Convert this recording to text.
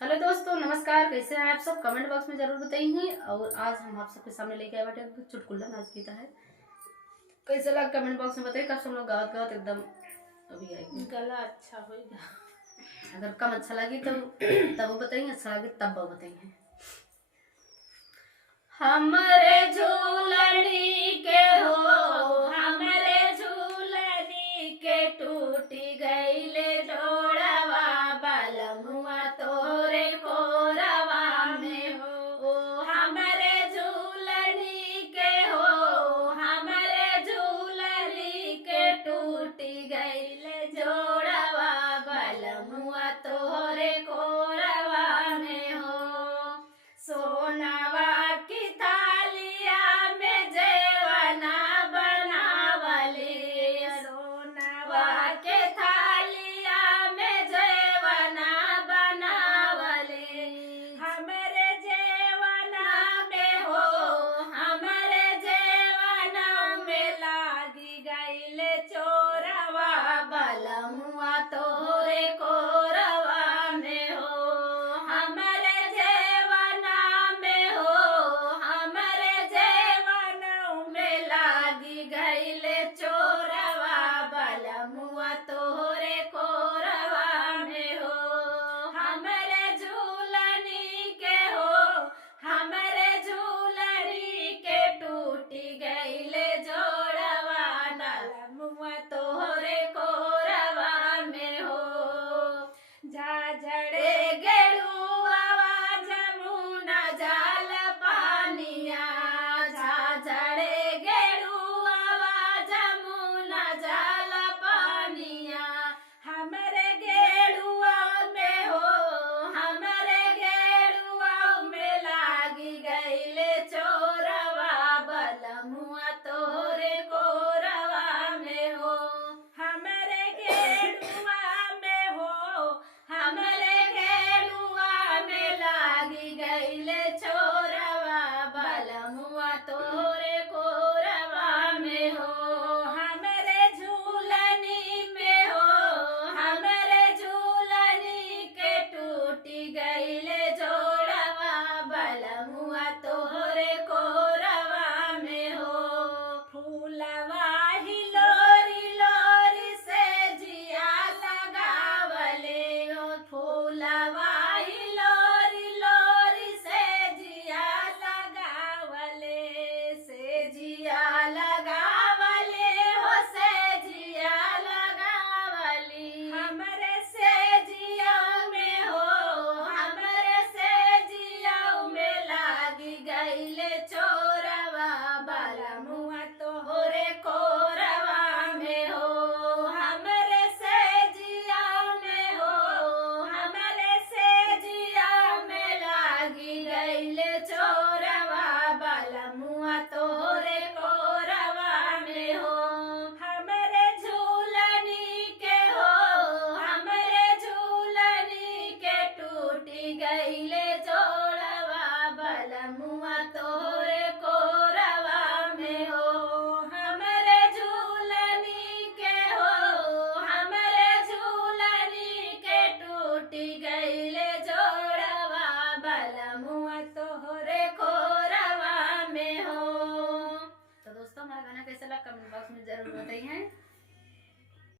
Hello दोस्तों, नमस्कार। कैसे हैं आप सब? कमेंट बॉक्स में जरूर बताइए। और आज हम आप सबके सामने लेके आए बैठे चुटकुला नाच गीता है। कैसे लगा कमेंट बॉक्स में बताइए। कब से हम लोग गावत गावत एकदम अभी आएगी। गला अच्छा होगा। अगर कम अच्छा लगे तो तब बताइए, अच्छा लगे तब वो बताइए। हमरे झूलनी के हो